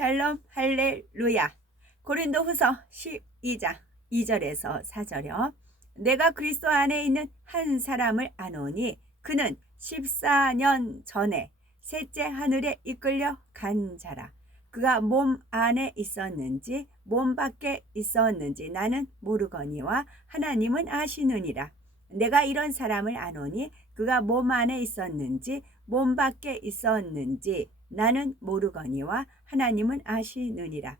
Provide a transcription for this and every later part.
샬롬 할렐루야. 고린도후서 12장 2절에서 4절이요. 내가 그리스도 안에 있는 한 사람을 아노니 그는 14년 전에 셋째 하늘에 이끌려 간 자라. 그가 몸 안에 있었는지 몸 밖에 있었는지 나는 모르거니와 하나님은 아시느니라. 내가 이런 사람을 아노니 그가 몸 안에 있었는지 몸 밖에 있었는지 나는 모르거니와 하나님은 아시느니라.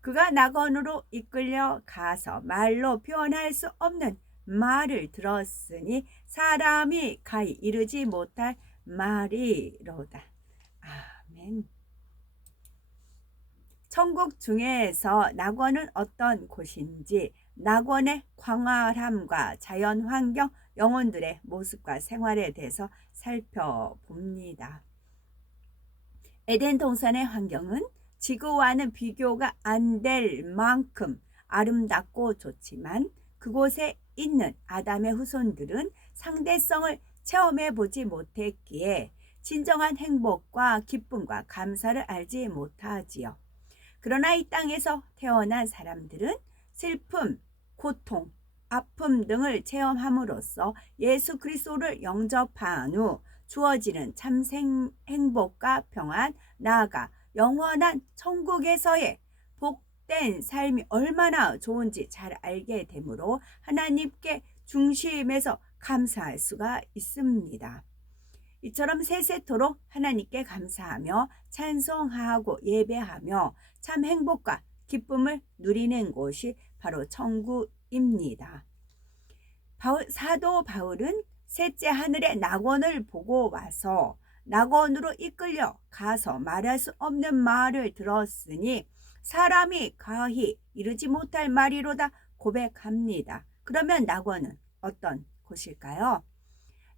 그가 낙원으로 이끌려 가서 말로 표현할 수 없는 말을 들었으니 사람이 가히 이르지 못할 말이로다. 아멘. 천국 중에서 낙원은 어떤 곳인지 낙원의 광활함과 자연 환경, 영혼들의 모습과 생활에 대해서 살펴봅니다. 에덴 동산의 환경은 지구와는 비교가 안 될 만큼 아름답고 좋지만 그곳에 있는 아담의 후손들은 상대성을 체험해 보지 못했기에 진정한 행복과 기쁨과 감사를 알지 못하지요. 그러나 이 땅에서 태어난 사람들은 슬픔, 고통, 아픔 등을 체험함으로써 예수 그리스도를 영접한 후 주어지는 참 행복과 평안, 나아가 영원한 천국에서의 복된 삶이 얼마나 좋은지 잘 알게 되므로 하나님께 중심에서 감사할 수가 있습니다. 이처럼 세세토록 하나님께 감사하며 찬송하고 예배하며 참 행복과 기쁨을 누리는 곳이 바로 천국입니다. 사도 바울은 셋째 하늘의 낙원을 보고 와서 낙원으로 이끌려 가서 말할 수 없는 말을 들었으니 사람이 가히 이르지 못할 말이로다 고백합니다. 그러면 낙원은 어떤 곳일까요?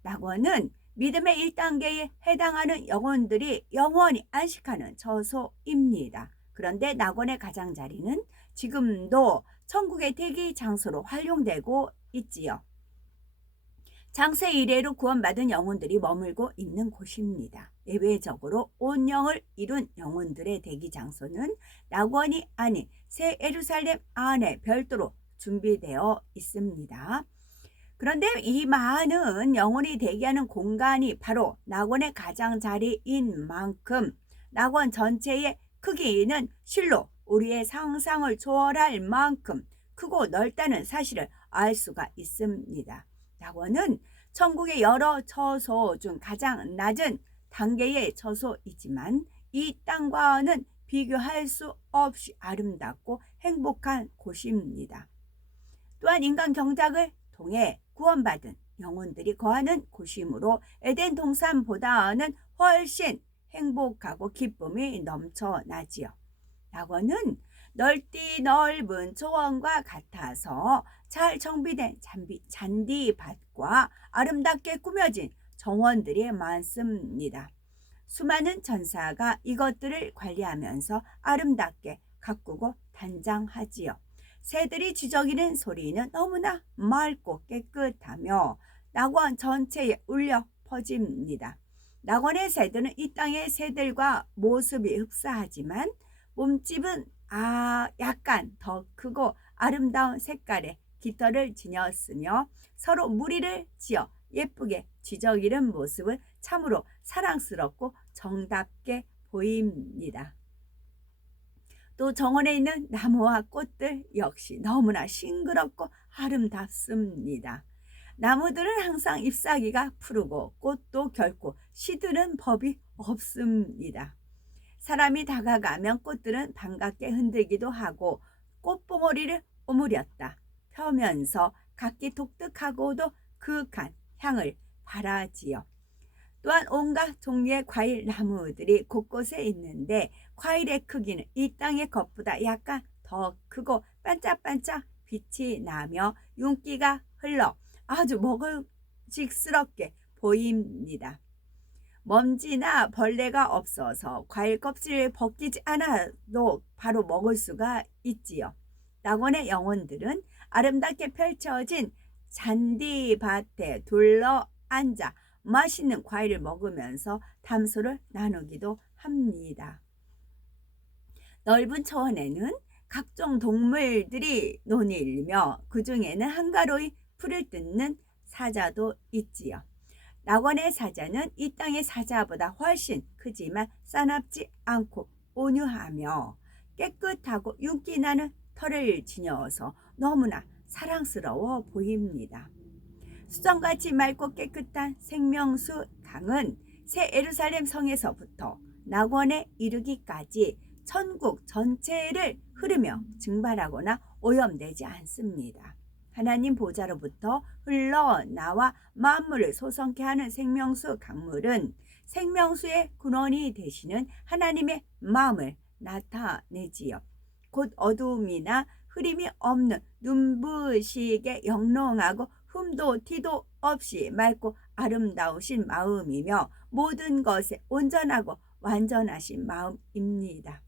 낙원은 믿음의 1단계에 해당하는 영혼들이 영원히 안식하는 처소입니다. 그런데 낙원의 가장자리는 지금도 천국의 대기 장소로 활용되고 있지요. 장세 이래로 구원받은 영혼들이 머물고 있는 곳입니다. 예외적으로 온 영을 이룬 영혼들의 대기 장소는 낙원이 아닌 새 예루살렘 안에 별도로 준비되어 있습니다. 그런데 이 많은 영혼이 대기하는 공간이 바로 낙원의 가장자리인 만큼 낙원 전체의 크기는 실로 우리의 상상을 초월할 만큼 크고 넓다는 사실을 알 수가 있습니다. 낙원은 천국의 여러 처소 중 가장 낮은 단계의 처소이지만 이 땅과는 비교할 수 없이 아름답고 행복한 곳입니다. 또한 인간 경작을 통해 구원받은 영혼들이 거하는 곳이므로 에덴 동산보다는 훨씬 행복하고 기쁨이 넘쳐나지요. 낙원은 넓디 넓은 초원과 같아서 잘 정비된 잔디밭과 아름답게 꾸며진 정원들이 많습니다. 수많은 천사가 이것들을 관리하면서 아름답게 가꾸고 단장하지요. 새들이 지저귀는 소리는 너무나 맑고 깨끗하며 낙원 전체에 울려 퍼집니다. 낙원의 새들은 이 땅의 새들과 모습이 흡사하지만 몸집은 약간 더 크고 아름다운 색깔의 깃털을 지녔으며 서로 무리를 지어 예쁘게 지저귀는 모습은 참으로 사랑스럽고 정답게 보입니다. 또 정원에 있는 나무와 꽃들 역시 너무나 싱그럽고 아름답습니다. 나무들은 항상 잎사귀가 푸르고 꽃도 결코 시드는 법이 없습니다. 사람이 다가가면 꽃들은 반갑게 흔들기도 하고 꽃봉오리를 오므렸다 펴면서 각기 독특하고도 그윽한 향을 발하지요. 또한 온갖 종류의 과일 나무들이 곳곳에 있는데 과일의 크기는 이 땅의 것보다 약간 더 크고 반짝반짝 빛이 나며 윤기가 흘러 아주 먹음직스럽게 보입니다. 먼지나 벌레가 없어서 과일 껍질을 벗기지 않아도 바로 먹을 수가 있지요. 낙원의 영혼들은 아름답게 펼쳐진 잔디밭에 둘러 앉아 맛있는 과일을 먹으면서 담소를 나누기도 합니다. 넓은 초원에는 각종 동물들이 논이 일며 그 중에는 한가로이 풀을 뜯는 사자도 있지요. 낙원의 사자는 이 땅의 사자보다 훨씬 크지만 싸납지 않고 온유하며 깨끗하고 윤기 나는 털을 지녀서 너무나 사랑스러워 보입니다. 수정같이 맑고 깨끗한 생명수 강은 새 예루살렘 성에서부터 낙원에 이르기까지 천국 전체를 흐르며 증발하거나 오염되지 않습니다. 하나님 보좌로부터 흘러나와 만물을 소성케 하는 생명수 강물은 생명수의 근원이 되시는 하나님의 마음을 나타내지요. 곧 어두움이나 흐림이 없는 눈부시게 영롱하고 흠도 티도 없이 맑고 아름다우신 마음이며 모든 것에 온전하고 완전하신 마음입니다.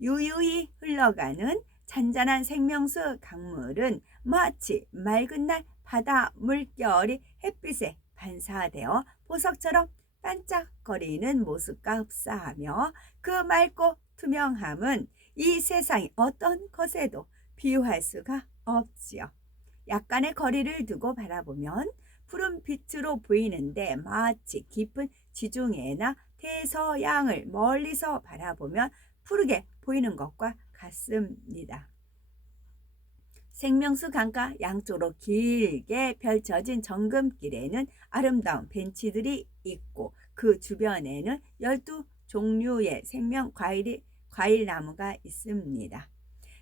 유유히 흘러가는 잔잔한 생명수 강물은 마치 맑은 날 바다 물결이 햇빛에 반사되어 보석처럼 반짝거리는 모습과 흡사하며 그 맑고 투명함은 이 세상의 어떤 것에도 비유할 수가 없지요. 약간의 거리를 두고 바라보면 푸른 빛으로 보이는데 마치 깊은 지중해나 대서양을 멀리서 바라보면 푸르게 보이는 것과 같습니다. 생명수 강가 양쪽으로 길게 펼쳐진 정금길에는 아름다운 벤치들이 있고 그 주변에는 12종류의 생명 과일나무가 있습니다.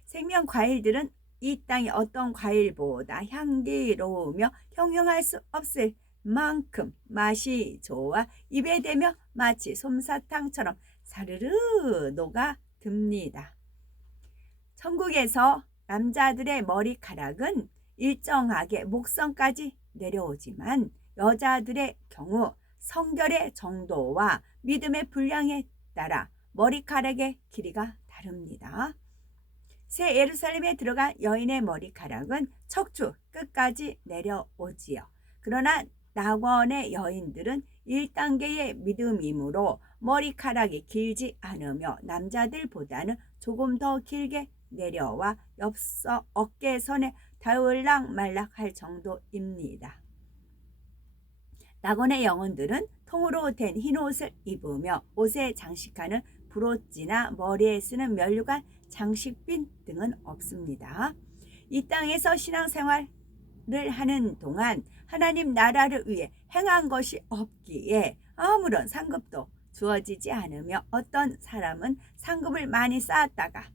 생명 과일들은 이 땅의 어떤 과일보다 향기로우며 형용할 수 없을 만큼 맛이 좋아 입에 대며 마치 솜사탕처럼 사르르 녹아듭니다. 천국에서 남자들의 머리카락은 일정하게 목선까지 내려오지만 여자들의 경우 성결의 정도와 믿음의 분량에 따라 머리카락의 길이가 다릅니다. 새 예루살렘에 들어간 여인의 머리카락은 척추 끝까지 내려오지요. 그러나 낙원의 여인들은 1단계의 믿음이므로 머리카락이 길지 않으며 남자들보다는 조금 더 길게 내려와 엽서 어깨선에 닿을락말락할 정도입니다. 낙원의 영혼들은 통으로 된 흰옷을 입으며 옷에 장식하는 브로치나 머리에 쓰는 면류관, 장식빈 등은 없습니다. 이 땅에서 신앙생활을 하는 동안 하나님 나라를 위해 행한 것이 없기에 아무런 상급도 주어지지 않으며 어떤 사람은 상급을 많이 쌓았다가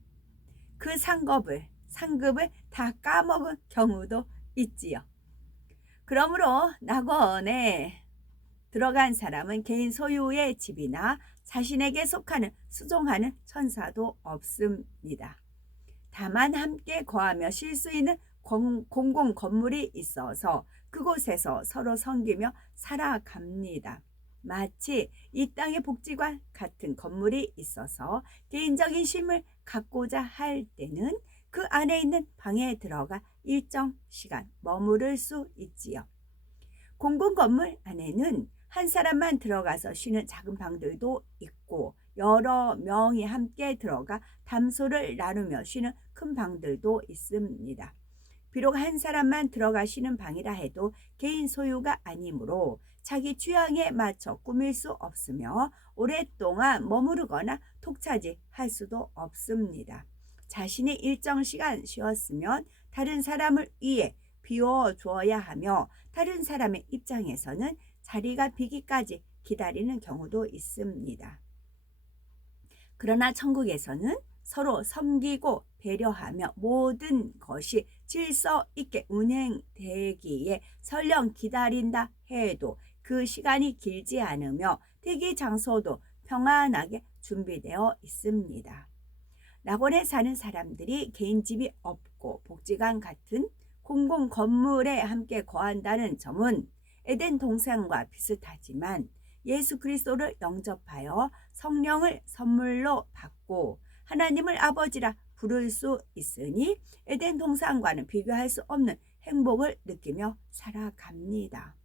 그 상급을 다 까먹은 경우도 있지요. 그러므로 낙원에 들어간 사람은 개인 소유의 집이나 자신에게 속하는 수종하는 천사도 없습니다. 다만 함께 거하며 쉴 수 있는 공공 건물이 있어서 그곳에서 서로 섬기며 살아갑니다. 마치 이 땅의 복지관 같은 건물이 있어서 개인적인 쉼을 갖고자 할 때는 그 안에 있는 방에 들어가 일정 시간 머무를 수 있지요. 공공 건물 안에는 한 사람만 들어가서 쉬는 작은 방들도 있고 여러 명이 함께 들어가 담소를 나누며 쉬는 큰 방들도 있습니다. 비록 한 사람만 들어가 쉬는 방이라 해도 개인 소유가 아니므로 자기 취향에 맞춰 꾸밀 수 없으며 오랫동안 머무르거나 독차지할 수도 없습니다. 자신이 일정 시간 쉬었으면 다른 사람을 위해 비워주어야 하며 다른 사람의 입장에서는 자리가 비기까지 기다리는 경우도 있습니다. 그러나 천국에서는 서로 섬기고 배려하며 모든 것이 질서 있게 운행되기에 설령 기다린다 해도 그 시간이 길지 않으며 대기 장소도 평안하게 준비되어 있습니다. 낙원에 사는 사람들이 개인 집이 없고 복지관 같은 공공 건물에 함께 거한다는 점은 에덴 동산과 비슷하지만 예수 그리스도를 영접하여 성령을 선물로 받고 하나님을 아버지라 부를 수 있으니 에덴 동산과는 비교할 수 없는 행복을 느끼며 살아갑니다.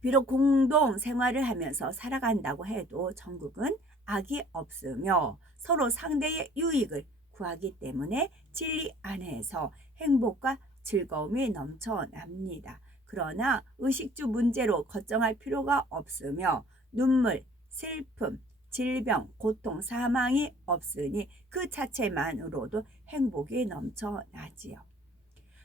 비록 공동 생활을 하면서 살아간다고 해도 천국은 악이 없으며 서로 상대의 유익을 구하기 때문에 진리 안에서 행복과 즐거움이 넘쳐납니다. 그러나 의식주 문제로 걱정할 필요가 없으며 눈물, 슬픔, 질병, 고통, 사망이 없으니 그 자체만으로도 행복이 넘쳐나지요.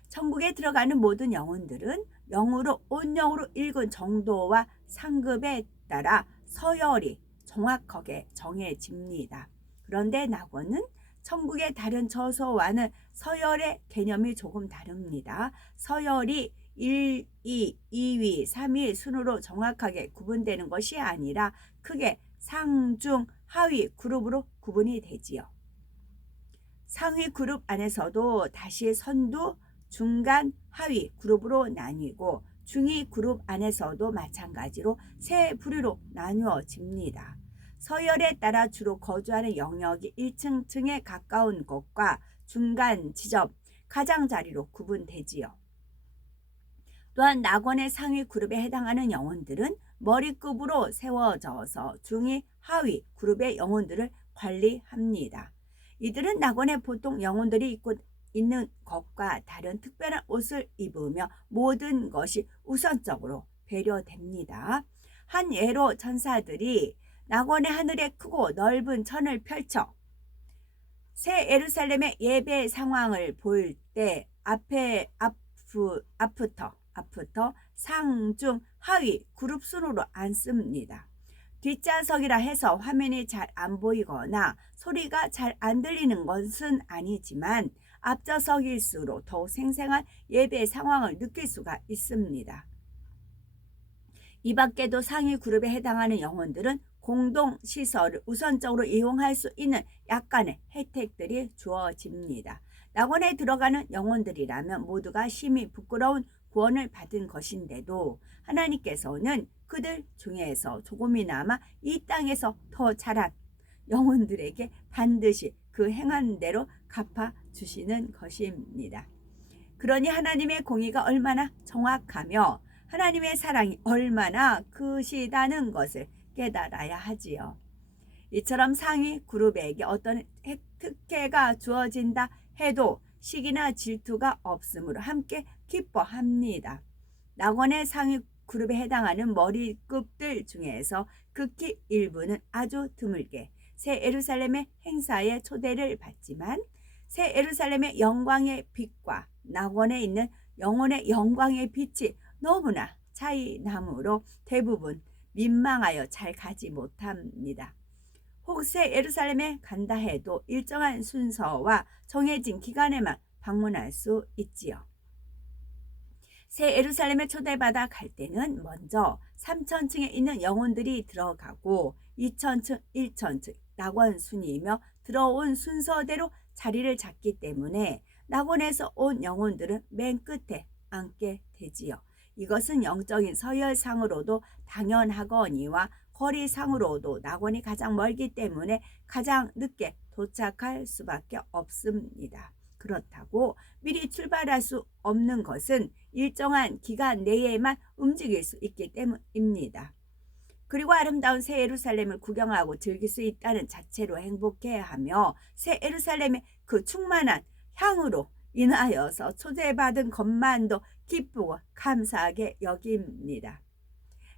천국에 들어가는 모든 영혼들은 영으로 온 영으로 읽은 정도와 상급에 따라 서열이 정확하게 정해집니다. 그런데 낙원은 천국의 다른 처소와는 서열의 개념이 조금 다릅니다. 서열이 1, 2, 2위, 3위 순으로 정확하게 구분되는 것이 아니라 크게 상, 중, 하위 그룹으로 구분이 되지요. 상위 그룹 안에서도 다시 선두, 중간, 하위 그룹으로 나뉘고 중위 그룹 안에서도 마찬가지로 세 부류로 나누어집니다. 서열에 따라 주로 거주하는 영역이 1층층에 가까운 곳과 중간 지점, 가장자리로 구분되지요. 또한 낙원의 상위 그룹에 해당하는 영혼들은 머리급으로 세워져서 중위, 하위 그룹의 영혼들을 관리합니다. 이들은 낙원에 보통 영혼들이 입고 있는 것과 다른 특별한 옷을 입으며 모든 것이 우선적으로 배려됩니다. 한 예로 천사들이 낙원의 하늘에 크고 넓은 천을 펼쳐 새 예루살렘의 예배 상황을 볼 때 앞부터 상, 중, 하위 그룹 순으로 앉습니다. 뒷좌석이라 해서 화면이 잘 안 보이거나 소리가 잘 안 들리는 것은 아니지만 앞좌석일수록 더욱 생생한 예배 상황을 느낄 수가 있습니다. 이 밖에도 상위 그룹에 해당하는 영혼들은 공동시설을 우선적으로 이용할 수 있는 약간의 혜택들이 주어집니다. 낙원에 들어가는 영혼들이라면 모두가 심히 부끄러운 구원을 받은 것인데도 하나님께서는 그들 중에서 조금이나마 이 땅에서 더 잘한 영혼들에게 반드시 그 행한 대로 갚아주시는 것입니다. 그러니 하나님의 공의가 얼마나 정확하며 하나님의 사랑이 얼마나 크시다는 것을 깨달아야 하지요. 이처럼 상위 그룹에게 어떤 특혜가 주어진다 해도 시기나 질투가 없으므로 함께 기뻐합니다. 낙원의 상위 그룹에 해당하는 머리급들 중에서 극히 일부는 아주 드물게 새 예루살렘의 행사에 초대를 받지만 새 예루살렘의 영광의 빛과 낙원에 있는 영혼의 영광의 빛이 너무나 차이 나므로 대부분 민망하여 잘 가지 못합니다. 혹 새 예루살렘에 간다 해도 일정한 순서와 정해진 기간에만 방문할 수 있지요. 새 예루살렘에 초대받아 갈 때는 먼저 3천층에 있는 영혼들이 들어가고 2천층, 1천층 낙원 순이며 들어온 순서대로 자리를 잡기 때문에 낙원에서 온 영혼들은 맨 끝에 앉게 되지요. 이것은 영적인 서열상으로도 당연하거니와 거리상으로도 낙원이 가장 멀기 때문에 가장 늦게 도착할 수밖에 없습니다. 그렇다고 미리 출발할 수 없는 것은 일정한 기간 내에만 움직일 수 있기 때문입니다. 그리고 아름다운 새 예루살렘을 구경하고 즐길 수 있다는 자체로 행복해하며 새 예루살렘의 그 충만한 향으로 인하여서 초대받은 것만도 기쁘고 감사하게 여깁니다.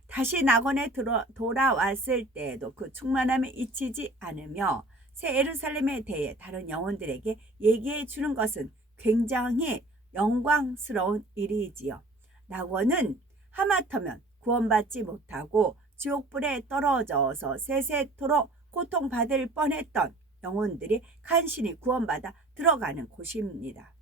다시 낙원에 돌아왔을 때에도 그 충만함에 잊히지 않으며 새 예루살렘에 대해 다른 영혼들에게 얘기해 주는 것은 굉장히 영광스러운 일이지요. 낙원은 하마터면 구원받지 못하고 지옥불에 떨어져서 세세토록 고통받을 뻔했던 영혼들이 간신히 구원받아 들어가는 곳입니다.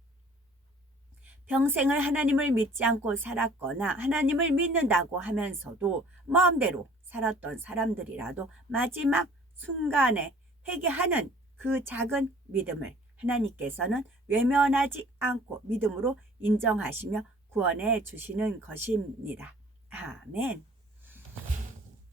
평생을 하나님을 믿지 않고 살았거나 하나님을 믿는다고 하면서도 마음대로 살았던 사람들이라도 마지막 순간에 회개하는 그 작은 믿음을 하나님께서는 외면하지 않고 믿음으로 인정하시며 구원해 주시는 것입니다. 아멘.